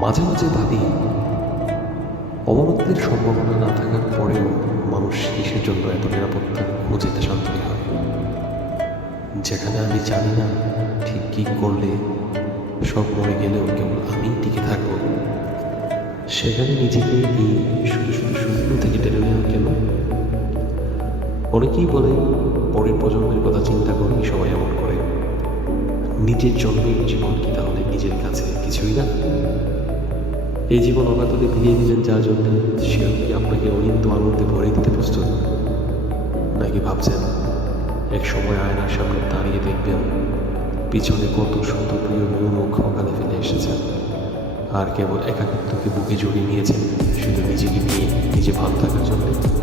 মাঝে মাঝে ভাবি অবরোধের সম্ভাবনা না থাকার পরেও মানুষ কিসের জন্য এত নিরাপত্তা খুঁজেতে শান্তই হয় যেখানে আমি জানি না ঠিক কী করলে সব মরে গেলেও কেবল আমিই টিকে থাকব, সেখানে নিজেকে এই অনেকেই বলে, পরের প্রজন্মের কথা চিন্তা করেই সবাই এমন করে। নিজের জন্মের জীবন কি তাহলে নিজের কাছে? কিছুই না। এই জীবন অনাথতে ফিরিয়ে দিলেন যার জন্য সেও কি আপনাকে অনিন্দ আনন্দে ভরে দিতে প্রস্তুত? নাকি ভাবছেন, এক সময় আয়নার সামনে দাঁড়িয়ে দেখবেন, পিছনে কত শত প্রিয় মৌমুখ অকালে ফেলে এসেছেন আর কেবল একাকিত্বকে বুকে জড়িয়ে নিয়েছেন শুধু নিজেকে নিয়ে, নিজে ভালো থাকার জন্য?